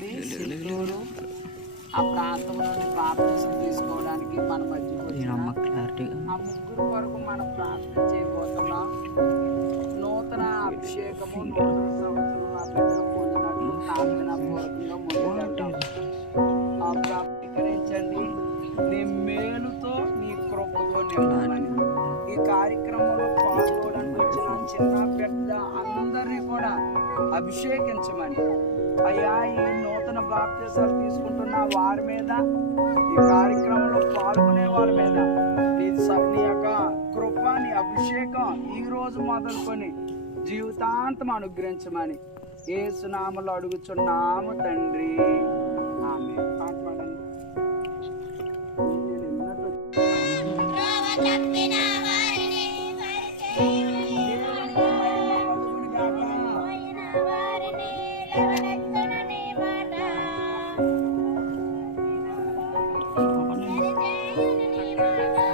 నుండి చిత్తూరు ఆ ప్రాంతంలోని బాప్తిసం తీసుకోవడానికి మన మధ్యకు వచ్చిన ఆ ముగ్గురు వరకు మనం ప్రార్థన చేయబోతున్నాం. నూతన అభిషేకము నూతన సంవత్సరం ఆ బిడ్డలు పొందినట్లు ప్రార్థన పూర్వకంగా ముందుకెళ్తాం. ప్రార్థించండి, నీ మేలుతో నీ కృపతో నింపమని. ఈ కార్యక్రమంలో పాల్గొనడానికి వచ్చిన చిన్న పెద్ద అందరినీ కూడా అభిషేకించమని. అయ్యా, ఈ నూతన బాప్తిసాలు తీసుకుంటున్న వారి మీద, ఈ కార్యక్రమంలో పాల్గొనే వారి మీద నీ యొక్క కృప, నీ అభిషేకం ఈ రోజు మొదలుకొని జీవితాంతం అనుగ్రహించమని యేసు నామములో అడుగుచున్నాము తండ్రి, ఆమేన్.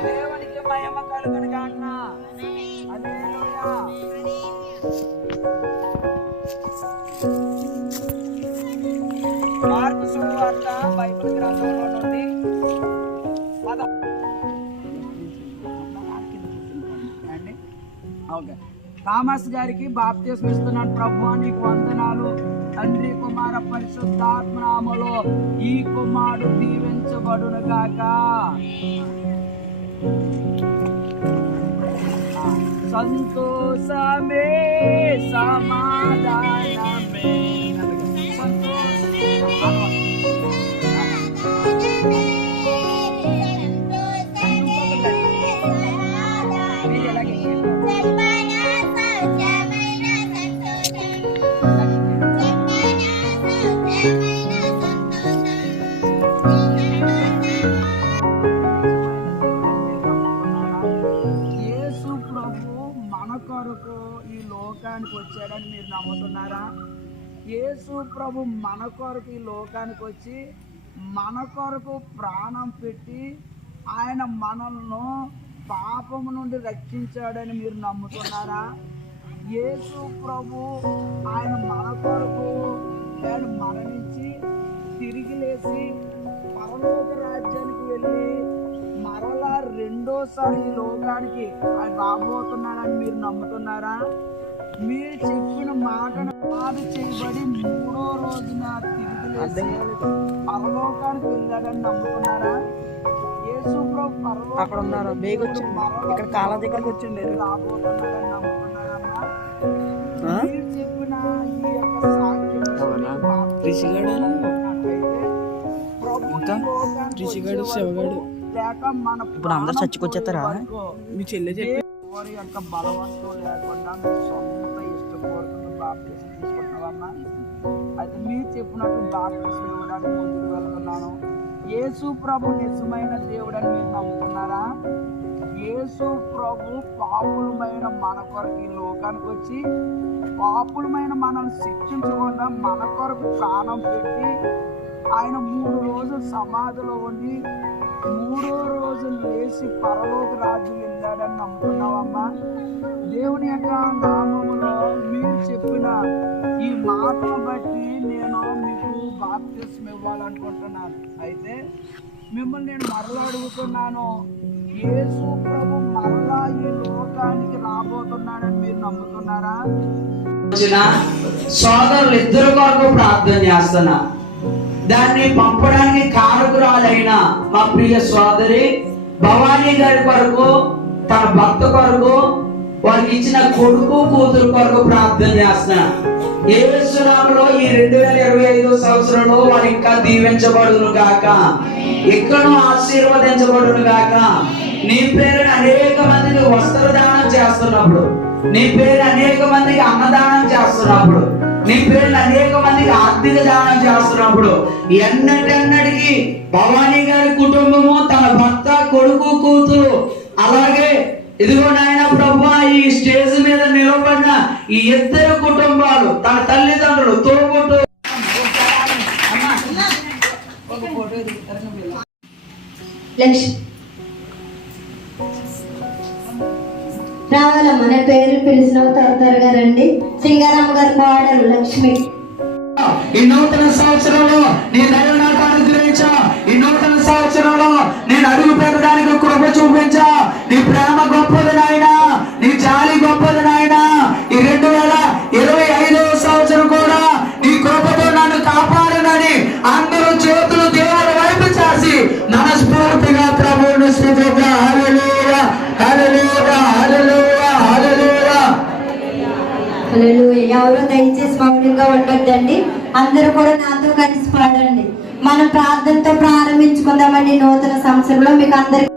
దేవునికి మహిమ కలుగును గాక. హల్లెలూయా. మార్కు సువార్త బైబిల్ గ్రంథంలో నుండి థామస్ గారికి బాప్తిసం ఇస్తున్నాను. ప్రభువా నీకు వందనాలు. తండ్రి కుమార పరిశుద్ధాత్మ నామములో ఈ కుమారుడు దీవించబడును గాక. సంతోషమే సమాధానమే ఈ లోకానికి వచ్చాడని మీరు నమ్ముతున్నారా? యేసు ప్రభు మన కొరకు ఈ లోకానికి వచ్చి మన కొరకు ప్రాణం పెట్టి ఆయన మనల్ని పాపము నుండి రక్షించాడని మీరు నమ్ముతున్నారా? యేసు ప్రభు ఆయన మన కొరకు ఆయన మరణించి తిరిగి లేచి పరలోక రాజ్యానికి వెళ్ళి మరలా రెండోసారి ఈ లోకానికి ఆయన రాబోతున్నాడని మీరు నమ్ముతున్నారా? మీరు చెప్పిన మాటను బాధ చేయబడి మూడో రోజున తిరిగి లేచి పరలోకానికి వెళ్ళాడని నమ్ముతున్నారా? యేసు ప్రభు పరలోకం ఇక్కడ కాళ్ళ దగ్గరకు వచ్చింది రాబోతున్నాడని నమ్ముతున్నారమ్మా? మీరు చెప్పిన ఈ యొక్క సాక్ష్యం ఇప్పుడు అందరు చచ్చికొచ్చేస్తారా? మీ చెల్లె చెప్పి వారి యొక్క బలవంతం లేకుండా మీరు సొంత ఇష్టపూర్వకంగా బాప్తిసం తీసుకుంటున్నావమ్మా. అయితే మీరు చెప్పినట్టు బాప్తిసం ఇవ్వడానికి ముందుకు వెళ్తున్నాను. యేసు ప్రభు నిజమైన దేవుడని మీరు నమ్ముతున్నారా? యేసు ప్రభు పాపులమైన మన కొరకు ఈ లోకానికి వచ్చి పాపులమైన మనల్ని శిక్షించకుండా మన కొరకు ప్రాణం పెట్టి ఆయన 3 రోజులు సమాధిలో ఉండి 3వ రోజు లేచి పరలోక రాజ్యం వెళ్ళాడని నమ్ముతున్నావమ్మా? దేవుని యొక్క నామములో మీరు చెప్పిన ఈ మాటను బట్టి నేను మీకు బాప్తిసం ఇవ్వాలనుకుంటున్నాను. అయితే మిమ్మల్ని నేను మరలా అడుగుతున్నాను, యేసు ప్రభు మరలా ఈ లోకానికి రాబోతున్నాడని మీరు నమ్ముతున్నారా? సోదరులు ఇద్దరు కొరకు ప్రార్థన చేస్తున్నా. దాన్ని పంపడానికి కారకురాలైన మా ప్రియ సోదరి భవానీ గారి కొరకు, తన భర్త కొరకు, వారికి ఇచ్చిన కొడుకు కూతురు కొరకు ప్రార్థన చేస్తున్నా. యేసు నామములో ఈ 2025 సంవత్సరంలో వారు ఇంకా దీవించబడును గాక, ఇక్కడను ఆశీర్వదించబడును గాక. నీ పేరుని అనేక మందికి వస్త్రదానం చేస్తున్నప్పుడు, నీ పేరు అనేక మందికి అన్నదానం చేస్తున్నప్పుడు, నీ పేరు అనేక మందికి ఆర్థిక దానం చేస్తున్నప్పుడు ఎన్నటికి భవానీ గారి కుటుంబము, తన భర్త, కొడుకు, కూతురు, అలాగే ఇదిగో నాయన ప్రభువా ఈ స్టేజ్ మీద నిలబడిన ఈ ఇద్దరు కుటుంబాలు, తన తల్లిదండ్రులు, తోబుట్టు రావాల మన పేరు పిలిచిన త్వరగా రండి. సింగారామ గారి కోడలు లక్ష్మి. ఈ నూతన సంవత్సరంలో నీ దైవ నాకు అనుగ్రహించా. ఈ నూతన సంవత్సరంలో నేను అడుగు పెట్టడానికి కృప చూపించా. నీ ప్రేమ గొప్పది నాయనా, నీ జాలి గొప్పది నాయనా. ఈ 2025వ సంవత్సరం కూడా నీ కృపతో నన్ను కాపాడనని అందరూ చేతులు దేవుడి వైపు చేసి మనస్ఫూర్తిగా ప్రభువును స్తుతిద్దాం. హల్లెలూయా, హల్లెలూయా, హల్లెలూయా, హల్లెలూయా. హల్లెలూయా. ఎవరు దయచేసి మౌనంగా ఉండొద్దండి, అందరూ కూడా నాతో కలిసి పాడండి. మనం ప్రార్థనతో ప్రారంభించుకుందామండి. నూతన సంవత్సరంలో మీకు అందరికీ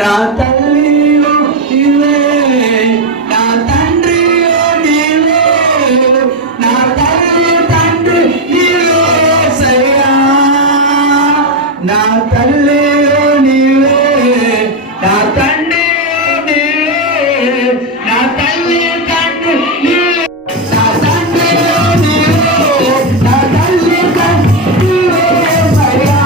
నా తల్లియో నీవే, నా తండ్రియో నీవే, నా తల్లి తండ్రి నీవే యేసయ్యా. నా తల్లియో నీవే, నా తండ్రియో నీవే, నా తల్లి తండ్రి నీవే, నా తండ్రియో నీవే, నా తల్లి తండ్రి నీవే యేసయ్యా.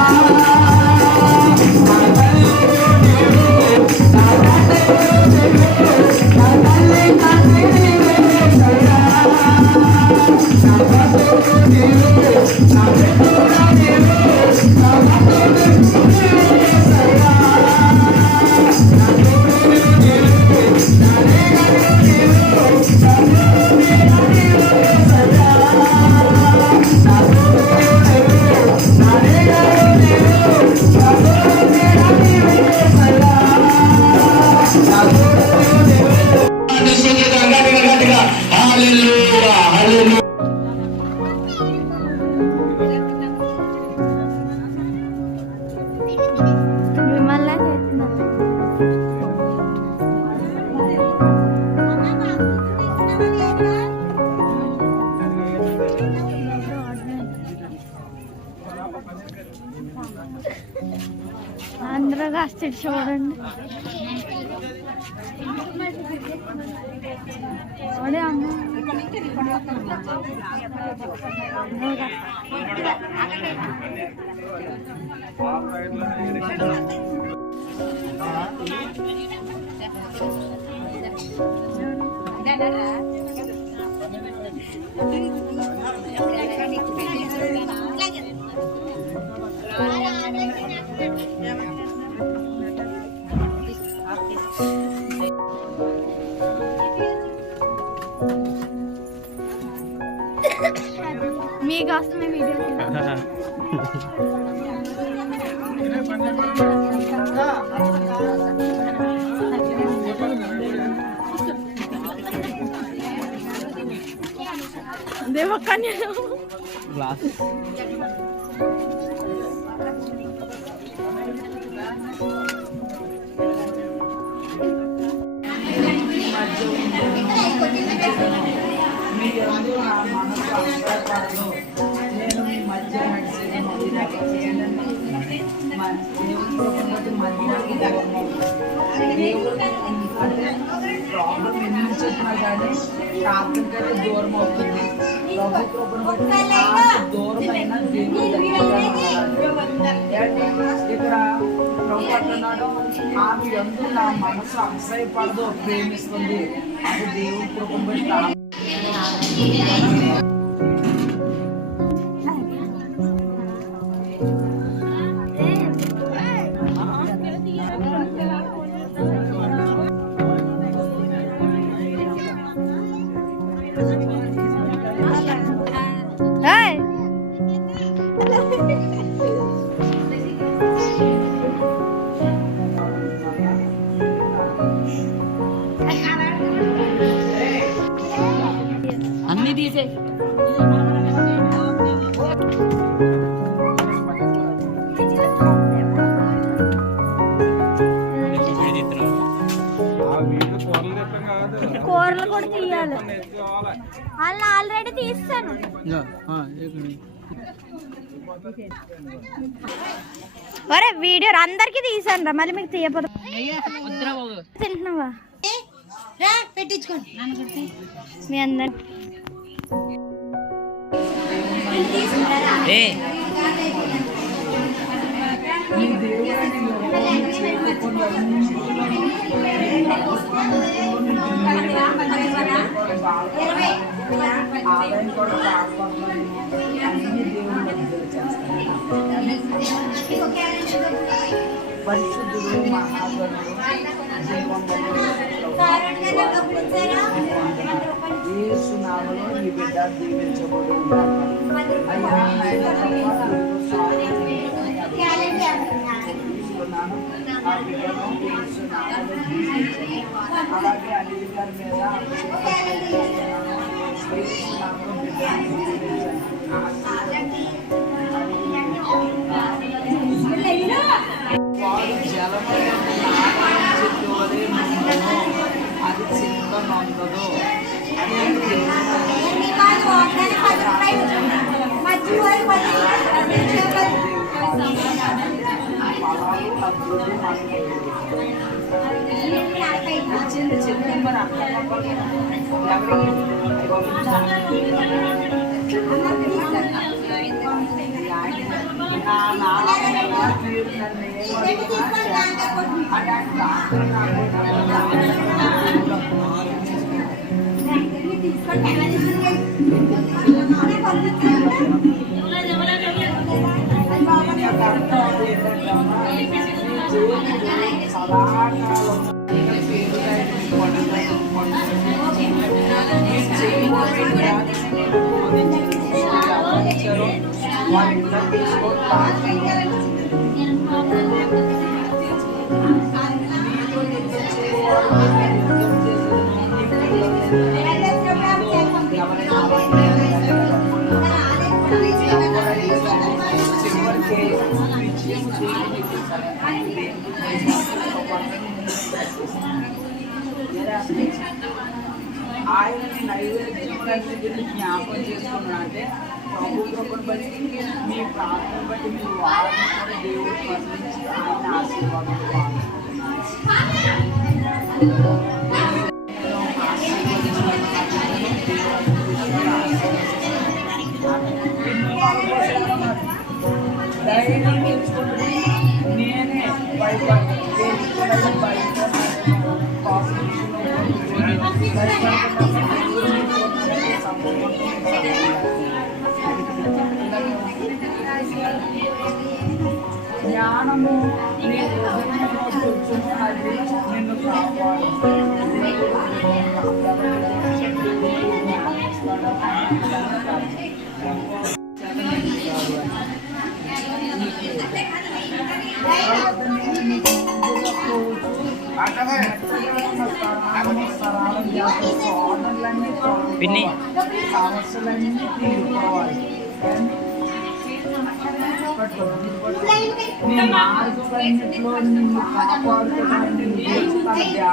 అందరూ కాస్త చూడండి. మీకోసం ఈ వీడియో దేవకన్య మీరందరూ నా మనసు అభిప్రాయపడదు. నేను మీ మధ్య నడిచేది దేవుడు మధ్యలోకి దేవుడు అంటే ప్రాబ్లం ఎందుకు చెప్పినా కానీ ప్రార్థన కంటే దూరం అవుతుంది. దూరమైన దేవుడు ఇక్కడ ప్రభు అంటున్నాడు, ఆమె ఎందుకు నా మనసు అసహ్యపడదు ప్రేమిస్తుంది. అది దేవుడి కృపను బట్టి అన్ని తీసే కూరలు కూడా తీయాలి. వాళ్ళు ఆల్రెడీ తీస్తాను. ఒరే వీడియో అందరికి తీసాను రా, మళ్ళీ మీకు తీయపోదు. తింటున్నావా పెట్టించుకోండి మీ అందరి ఈ దేవుడిని ఆదాయం కూడా అన్ని దేవుళ్ళు పరిశుద్ధుడు మహాగణుడు యేసు నామములో నీ బిడ్డ దీవించబడు. అయ్యా ఆ బిడ్డను యేసు నామములో దీవించండి. అలాగే అనిల్ గారి మీద యేసు నామములో బిడ్డను దీవించండి. వాడు జలములను చెట్టు వలె నుండును, అది చింత నొందదు. చిన్న చిన్న మరి ఆయనని నైవేద్యములన్నింటినీ జ్ఞాపకం చేసుకున్నా అంటే ప్రభు కృపను బట్టి మీ ప్రార్థన బట్టి మీ వారిని కూడా దేవుడు స్పందించి ఆయన ఆశీర్వాదం ధైర్యం తెచ్చుకుంటే నేనే జ్ఞానము నీ హృదయంలో కూర్చున్నది నిన్ను కాపాడు. యొక్క శోధనలన్నీ పిన్ని. తొలగిపోవాలి, సమస్యలన్నీ తీరిపోవాలి. నీ మార్గంలో నిన్ను కాపాడుకోవడానికి తన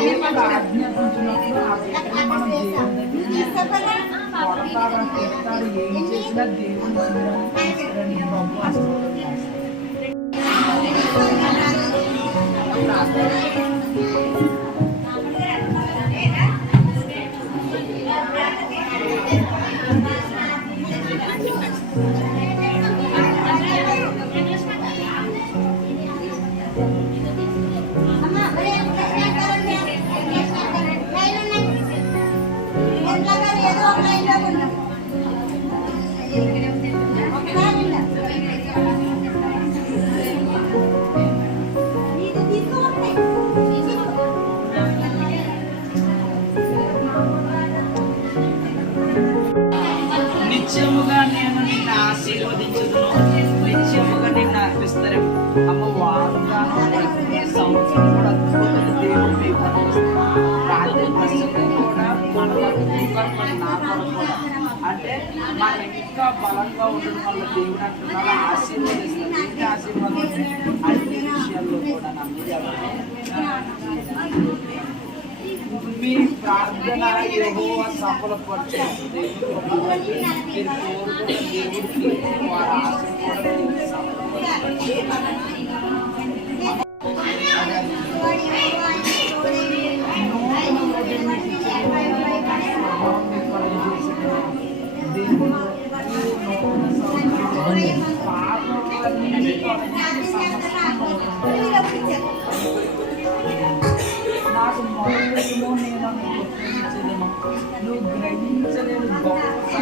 దేవతను ఆజ్ఞాపించినప్పుడు ఆ బిడ్డను మనం దేవుని దగ్గర కొడతాడని తిడతాడు, ఏం చేసినా దేవుని తీసుకురండి ప్రభు వస్తుంది. నిత్యముగా నేను నిన్ను ఆశీర్వదించుదును, నిత్యముగా నిన్ను అర్పిస్తారు. అమ్మ వాగ్దానం ప్రతి సంవత్సరం కూడా అద్భుతమైన దేవుడు మీకు అనిపిస్తారు. రాత్రి ప్రస్తుతం కూడా మన నా కూడా అంటే మనం ఇంకా బలంగా ఉండడం వల్ల దేవుడు అంటున్నారు ఆశీర్వదిస్తారు. ఏంటి ఆశీర్వాదం అంటే అన్ని విషయాల్లో కూడా నమ్మకం. మీ ప్రార్థన యెహోవా సఫలపరచుతుంది. మీరు కోరుకున్న దేవుడికి వారి నాకు మొదలులో నేను గుర్తించలేను, నువ్వు గ్రహించలేని గొప్ప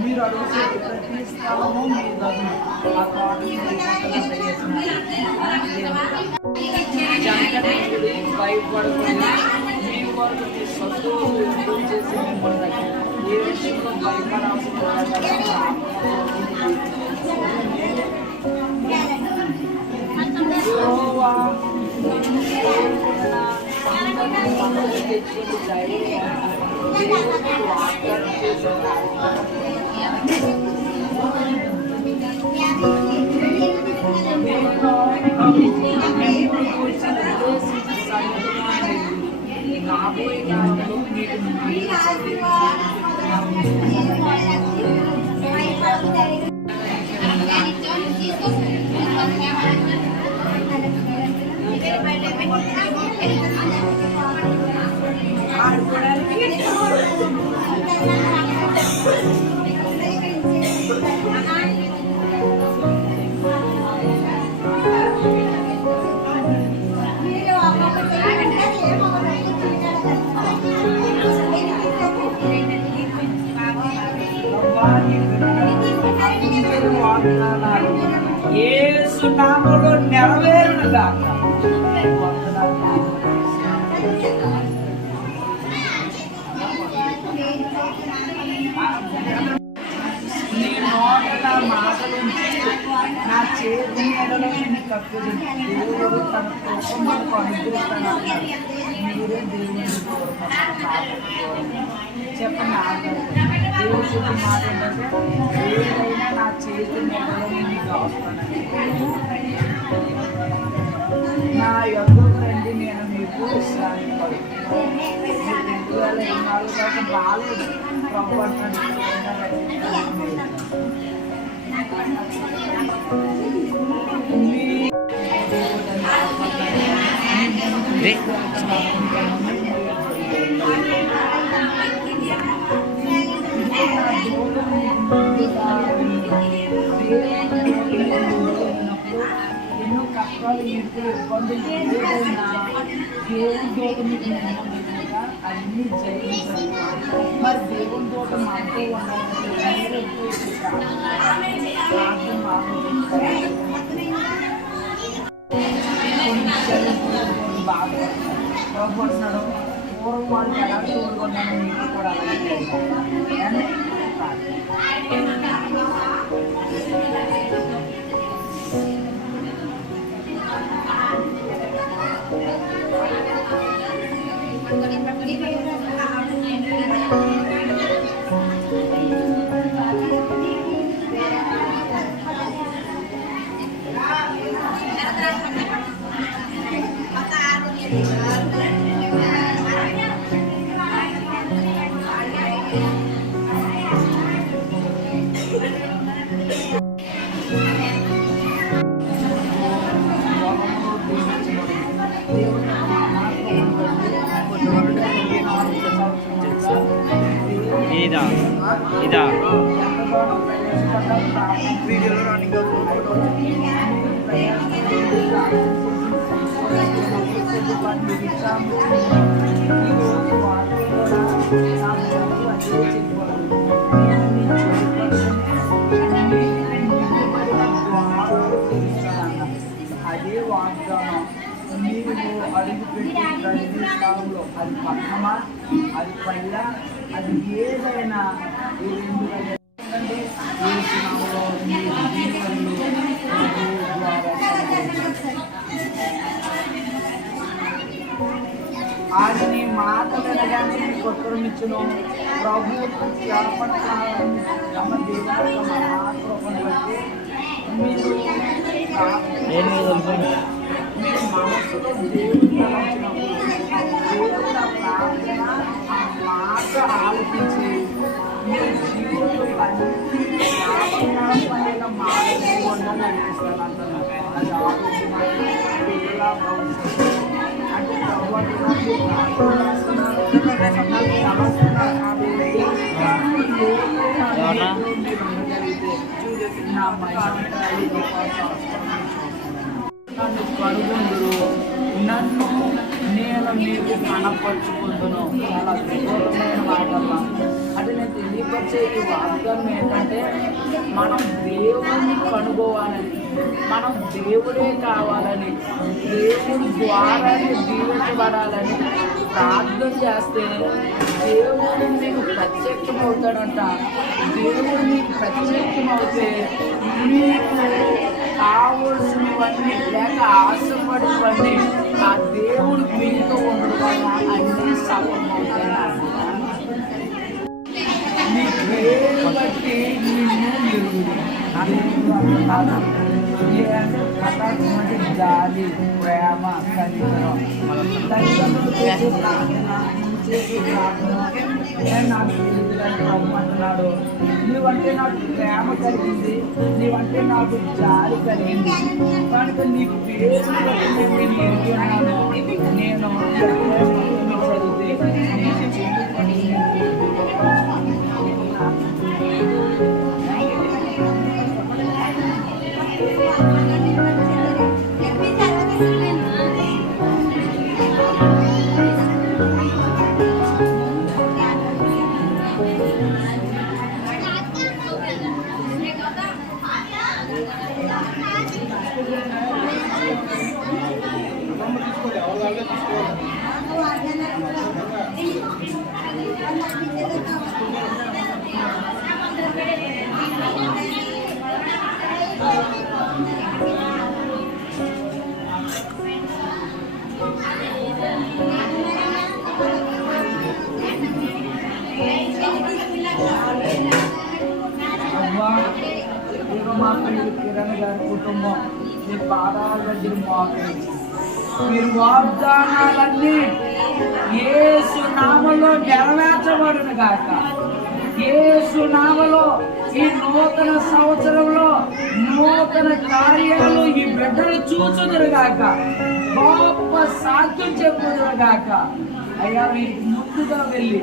మీరు అడుగుతే ప్రతి స్థలము మీ గదులు ఆ జనకటి భయపడకుండా మీ వరకు మీ సొంతూరు యుద్ధం చేసి మిమ్మల్ని ఏ విషయంలో భయపడాల్సిన తెచ్చుకుని రాబోయే కాలంలో యేసు నామములో నెరవేరునుగాక. నీ నోట నా మాటలు నా చేతి నీడలో నిన్ను కప్పుదు. దేవుడు తన కృపను అనుగ్రహిస్తాడు. మీరే దేవుని చెప్పండి. దేవుడు చెప్పిన మాట ఏంటంటే ఏదైనా నా చేతి నీడలో నిన్ను కాస్తానని. నా యొక్కకు రండి, నేను మీకు విశ్రాంతి పడుతున్నాను. 2024 దాకా బాగాలేదు ప్రభు అంటాడు. ఎన్నో కష్టాలు ఇబ్బందులు ఏదైనా దేవుని తోట మీకు అన్ని జయించాలి. మరి దేవుని తోట మాతో ఉండాలంటే బాగా బాగుపడుతున్నాడు. పూర్వం వాళ్ళు ఎలా చూడుకున్నాను కూడా అలాగే చేయాలి. ఇదా ఇదా వీడియోలో రన్నింగ్ అదే వాగ్దానం నీవు అడుగుపెట్టి ప్రతి స్థలంలో అది పట్టణమా అది పల్లె అది ఏదైనా ఈ రెండు ఏంటంటే ఏ స్థలంలో నీ జీవనంలో ఆయన నీ మాట వినగానే నీకు ఉత్తరం ఇచ్చును. ప్రభు చేపట్టాలని తమ దేవుని మహాకృపను బట్టి మీరు మీ మనసులో దేవుని తలంచినప్పుడు దేవుని ప్రార్థన ఆ మాట ఆలోచించి మీ జీవితంలో పనిన మార్పు ఉండాలని అనిపిస్తాను అంటున్నారు. అది ఆలోచన పిల్లల భవిష్యత్తు అంటే నన్ను కనుగొందురు, నన్ను నేను మీకు కనపరుచుకుందును. చాలా అద్భుతమైన మాటలు. అంటే నేను తెలియపరిచే ఈ వాగ్దానం ఏంటంటే మనం దేవుడిని కనుగోవాలని, మనం దేవుడే కావాలని, దేవుడి ద్వారానే దీవించబడాలని ప్రార్థన చేస్తే దేవుడు మీకు ప్రత్యక్షమవుతాడంట. దేవుడు మీకు ప్రత్యక్షమవుతే మీకు కావలసినవన్నీ లేక ఆశపడినవన్నీ ఆ దేవుడు మీతో ఉండడం వల్ల అన్నీ సఫలమవుతాయి. నీ పేరు బట్టి నిన్ను ఎరుగుడు అంటే జాలి, ప్రేమ, కనికరం నాకు రమ్మంటున్నాడు. నీవంటే నాకు ప్రేమ కలిగింది, నీవంటే నాకు జాలి కలిగింది కనుక నీ పేరు నేను ఎరిగి ఉన్నాను. నేను మా పిల్లలు కిరణ్ గారి కుటుంబం మీ పాదాల దగ్గర మోకరించి మీరు వాగ్దానాలన్నీ యేసు నామములో నెరవేర్చబడును గాక. యేసు నామములో ఈ నూతన సంవత్సరంలో నూతన కార్యాలు ఈ బిడ్డలు చూచుదురు గాక. గొప్ప సాధ్యం చెప్పుదురు గాక. అయ్యా వీరికి ముందుగా వెళ్ళి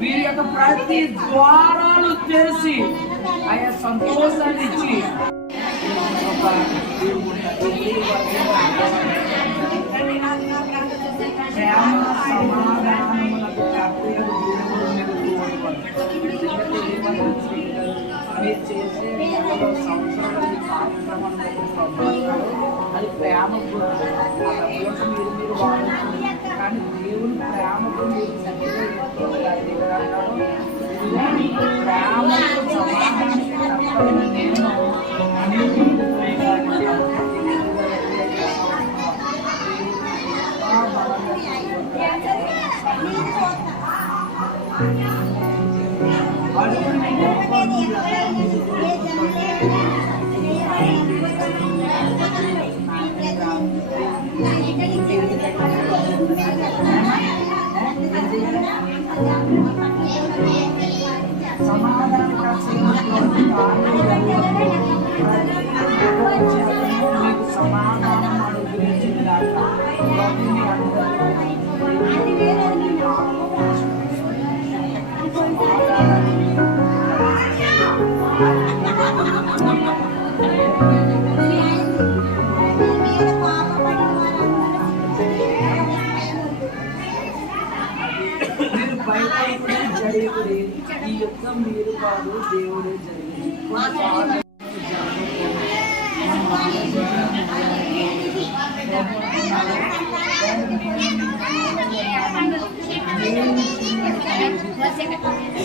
వీరి యొక్క ప్రతి ద్వారాలు తెరిచి ఆయా సంతోషాన్ని ఇచ్చి ప్రేమ సమాధానములకు మీరు చేసే నెలలో సంవత్సరాలు ఈ కార్యక్రమాన్ని అది ప్రేమకు ఆ డబ్బులకు మీరు వాడచ్చు. కానీ దేవుని ప్రేమకు మీరు చక్కగా రక్షింపబడిన నేను సమాధానం అనుగ్రహించిందాక మీరు భయపడకుడి, జడియకుడి. ఈ యుద్ధం మీరు కాదు, దేవుడే జరిగింది. Let's take it.